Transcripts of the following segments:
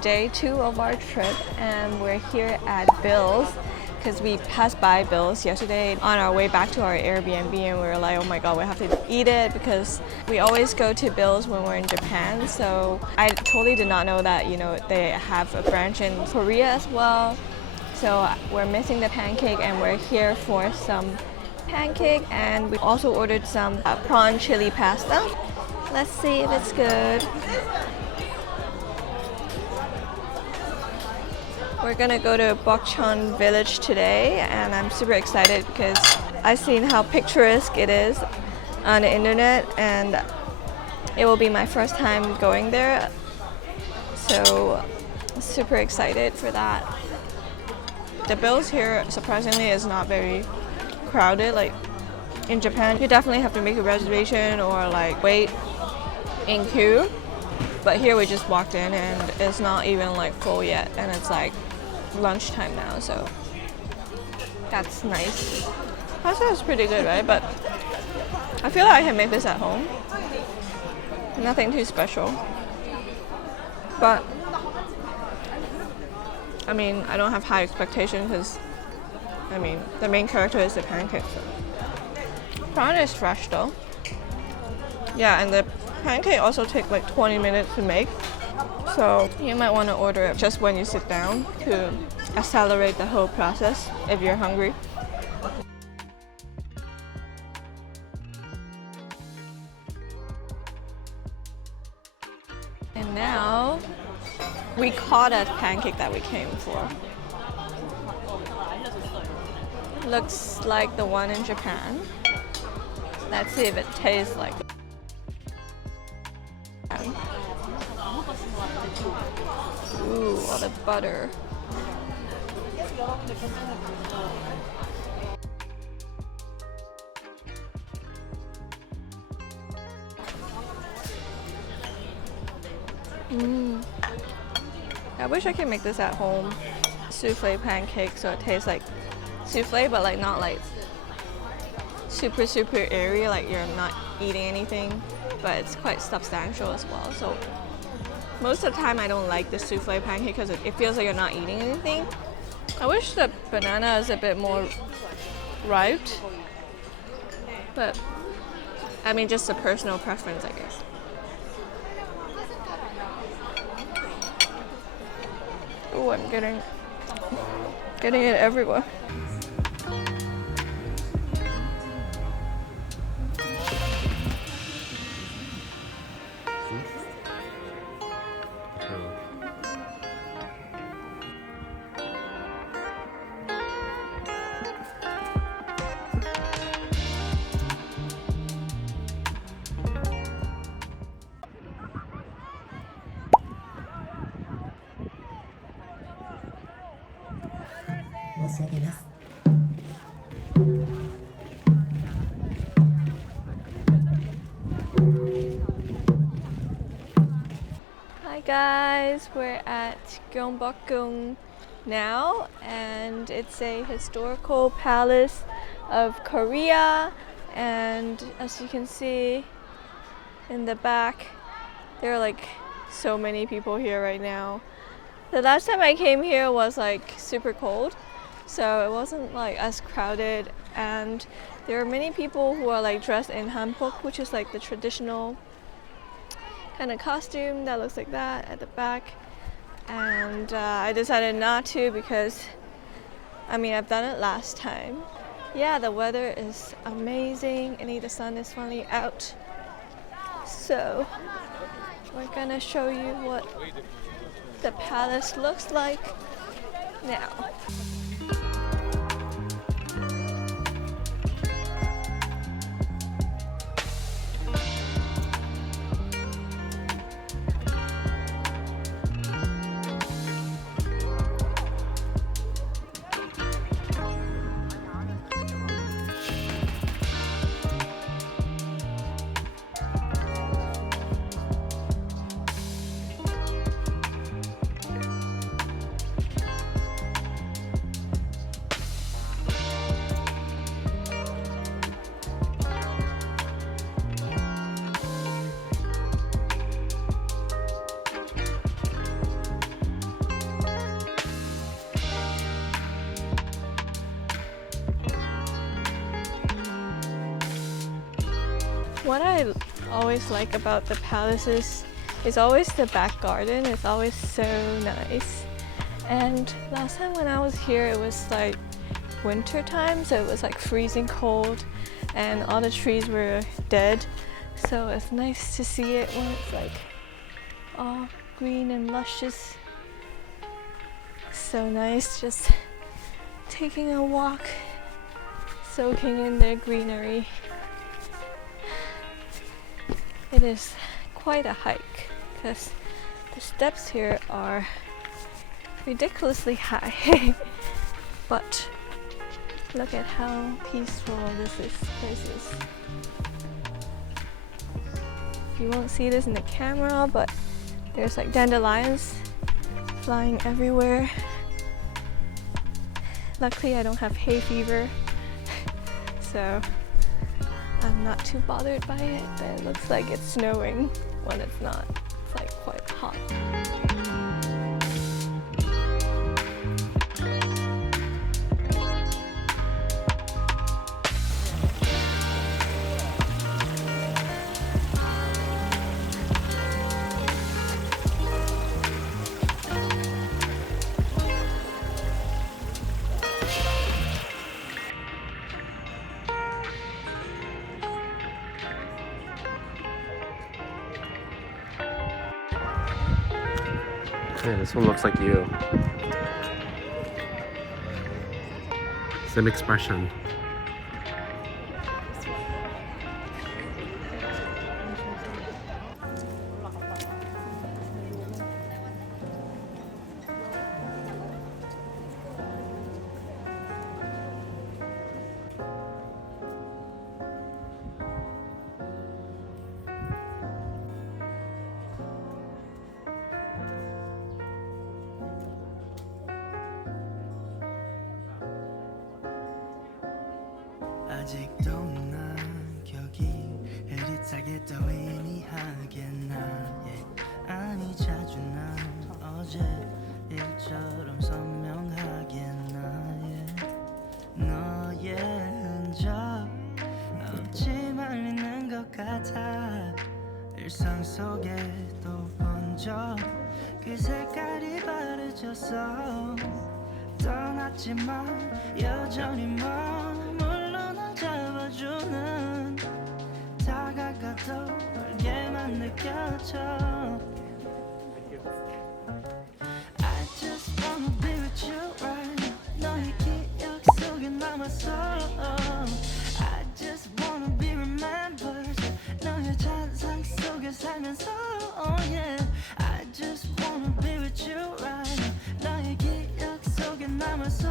day 2 of our trip, and we're here at Bill's because we passed by Bill's yesterday on our way back to our Airbnb, and we were like, oh my god, we have to eat it because we always go to Bill's when we're in Japan. So I totally did not know that, you know, they have a branch in Korea as well. So we're missing the pancake, and we're here for some pancake, and we also ordered some prawn chili pasta. Let's see if it's good. We're gonna go to Bukchon Village today, and I'm super excited because I've seen how picturesque it is on the internet, and it will be my first time going there. So super excited for that. The Bills here, surprisingly, is not very crowded. Like in Japan, you definitely have to make a reservation or like wait in queue. But here we just walked in and it's not even like full yet, and it's like lunchtime now, so that's nice. Pasta is pretty good, right? But I feel like I can make this at home. Nothing too special. But I mean, I don't have high expectations because I mean, the main character is the pancake. So. Prawn is fresh though. Yeah, and the pancake also takes like 20 minutes to make. So you might want to order it just when you sit down to accelerate the whole process if you're hungry. And now we caught a pancake that we came for. Looks like the one in Japan. Let's see if it tastes like it. Ooh, all the butter. I wish I could make this at home. Souffle pancake, so it tastes like souffle, but like not like super airy, like you're not eating anything, but it's quite substantial as well. So most of the time I don't like the souffle pancake because it feels like you're not eating anything. I wish the banana is a bit more ripe, but I mean just a personal preference, I guess. Oh, I'm getting it everywhere. Hi guys, we're at Gyeongbokgung now, and it's a historical palace of Korea, and as you can see in the back, there are like so many people here right now. The last time I came here was like super cold, so it wasn't like as crowded, and there are many people who are like dressed in hanbok, which is like the traditional kind of costume that looks like that at the back. And I decided not to because I mean I've done it last time. Yeah, the weather is amazing and the sun is finally out, so we're gonna show you what the palace looks like now. What I always like about the palaces is always the back garden. It's always so nice. And last time when I was here, it was like winter time, so it was like freezing cold and all the trees were dead. So it's nice to see it when it's like all green and luscious. So nice, just taking a walk, soaking in the greenery. It is quite a hike because the steps here are ridiculously high. But look at how peaceful this place is. You won't see this in the camera, but there's like dandelions flying everywhere. Luckily I don't have hay fever, so I'm not too bothered by it, but it looks like it's snowing when it's not. It's like quite hot. Yeah, this one looks like you. Same expression. 아직도 난 여기 흐릿하게 떠 희미하게 나의 아니 자주 난 어제 일처럼 선명하게 나의 너의 흔적 없이 말리는 것 같아 일상 속에도 번져 그 색깔이 바래졌어 떠났지만 여전히 머물러 날 잡아주는 다가가도 멀게만 느껴져 I just wanna be with you right now 너의 기억 속에 남았어 I just wanna be remembered 너의 잔상 속에 살면서 oh yeah I just wanna be with you right now 너의 기억 속에 남았어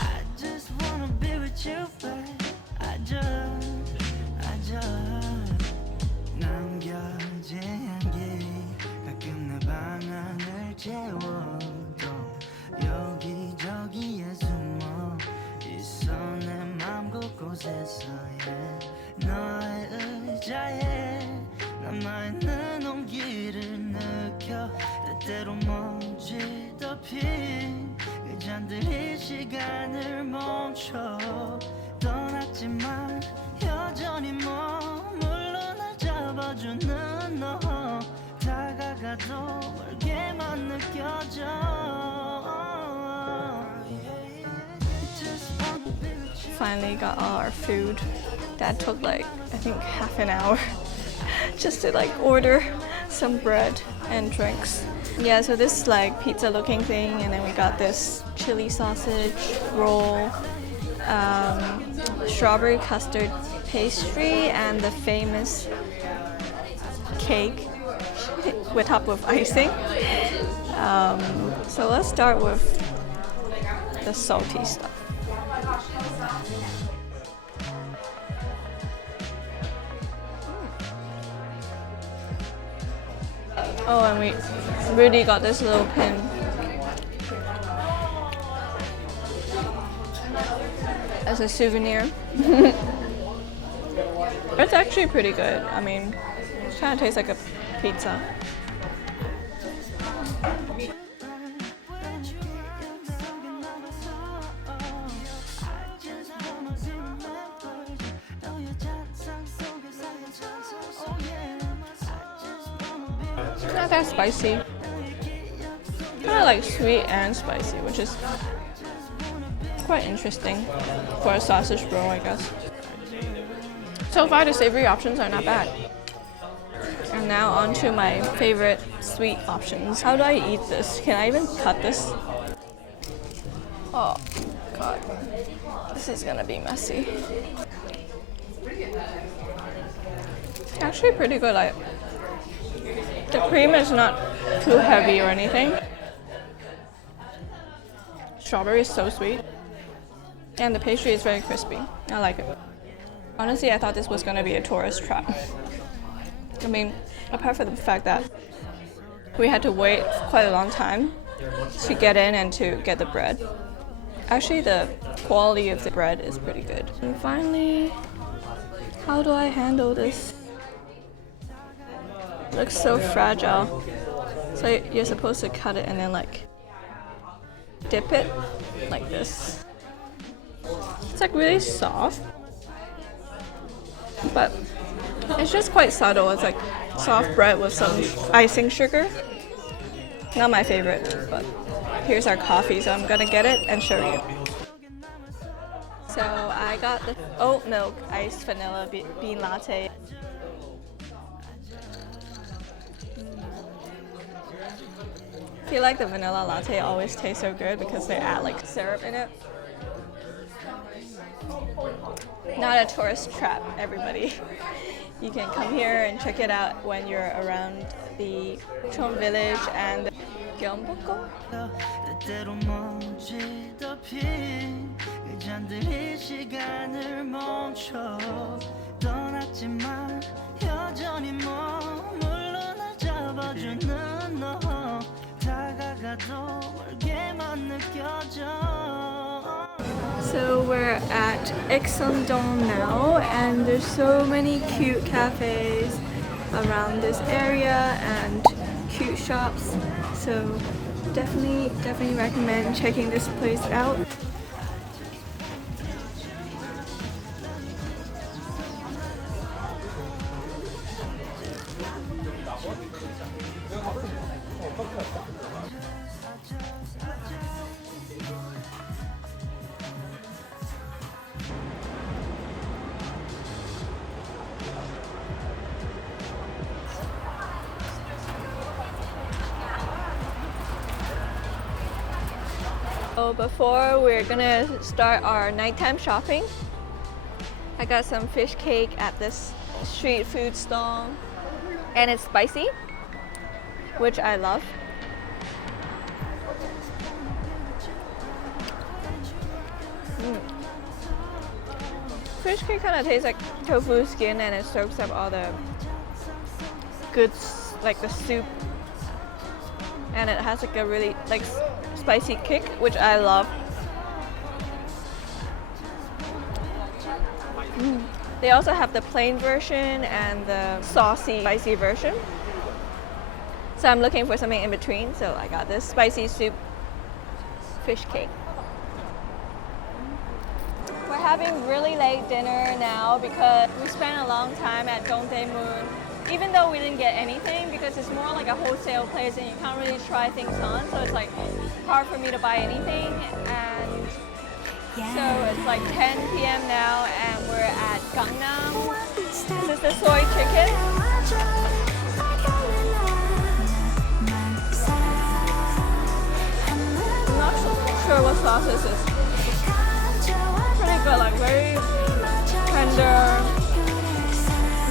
I just wanna be with you babe I just 남겨진 향기 가끔 내 방안을 채워도 여기저기에 숨어 있어 내 맘 곳곳에서 yeah. 너의 의자에 남아있는 온기를 느껴 때때로 먼지 덮인 그 잔들이 시간을 멈춰 떠났지만 여전히 머물러 날 잡아주는 너 다가가도 멀게만 느껴져 Finally got all our food. That took like I think half an hour just to like order some bread and drinks. Yeah, so this is like pizza looking thing, and then we got this chili sausage roll, strawberry custard pastry, and the famous cake with top of icing. So let's start with the salty stuff. Oh, and we really got this little pin. As a souvenir. It's actually pretty good. I mean, it kind of tastes like a pizza. Not that spicy. Kind of like sweet and spicy, which is quite interesting for a sausage roll, I guess. So far, the savory options are not bad. And now on to my favorite sweet options. How do I eat this? Can I even cut this? Oh, God. This is gonna be messy. Actually pretty good. Like, the cream is not too heavy or anything. Strawberry is so sweet. And the pastry is very crispy. I like it. Honestly, I thought this was gonna be a tourist trap. I mean, apart from the fact that we had to wait quite a long time to get in and to get the bread. Actually, the quality of the bread is pretty good. And finally, how do I handle this? It looks so fragile. So you're supposed to cut it and then like dip it like this. It's like really soft, but it's just quite subtle. It's like soft bread with some icing sugar. Not my favorite, but here's our coffee, so I'm gonna get it and show you. So I got the oat milk iced vanilla bean latte. I feel like the vanilla latte always tastes so good because they add like syrup in it. Not a tourist trap, everybody. You can come here and check it out when you're around the Bukchon Village and Gyeongbokgung. 때때로 먼지도 핀 그 잔들이 시간을 멈춰 떠났지만 여전히 머물러 날 잡아주는 너 다가가도 멀게만 느껴져. So we're at Ikseondong now, and there's so many cute cafes around this area and cute shops. So definitely recommend checking this place out. So before we're gonna start our nighttime shopping, I got some fish cake at this street food stall, and it's spicy, which I love. Fish cake kind of tastes like tofu skin, and it soaks up all the good, like the soup, and it has like a really like spicy kick, which I love. They also have the plain version and the saucy, spicy version. So I'm looking for something in between, so I got this spicy soup fish cake. We're having really late dinner now because we spent a long time at Dongdaemun, even though we didn't get anything because it's more like a wholesale place and you can't really try things on, so it's like hard for me to buy anything. And so it's like 10 p.m. now and we're at Gangnam. This is the soy chicken. I'm not sure what sauce this is. Pretty good, like very tender,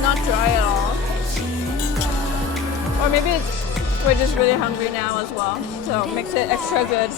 not dry at all. Or maybe we're just really hungry now as well, so makes it extra good.